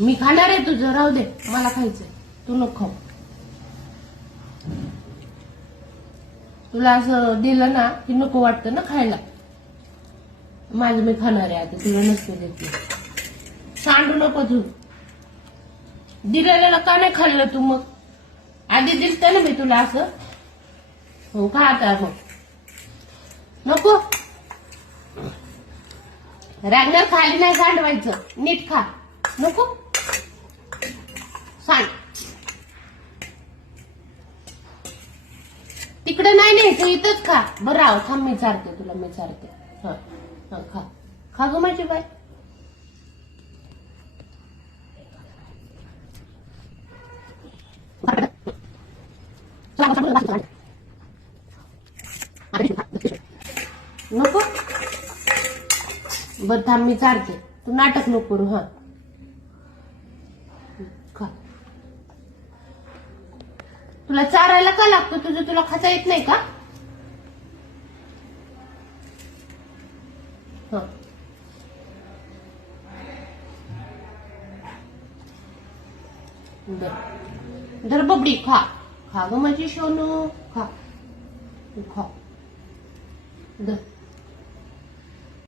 मी खाणार आहे तुझं, राहू दे, मला खायचंय, तू नको खाऊ. तुला असं दिलं ना की नको वाटतं ना खायला. माझं मी खाणार आहे आता, तुला नसते देते. सांडू नको तू. दिलेलं का नाही खाल्लं तू मग? आधी दिसतं ना मी तुला असं. हो खा आता मग. नको रांगणार, खाली नाही सांडवायचं, नीट खा. नको सांड. तिकडे नाही न्यायचं, इथंच खा. बरं राव, थांब मी चारते तुला, मी चारते. हा हा, खा खा ग माझी बाय. नको बर, थांब मी चारते, तू नाटक नको करू. हा खा. तुला चारायला का लागतो? तुझं तुला खाता येत नाही का? हा धर बबडी, खा खा ग माझी सोनू, खा खा. धर.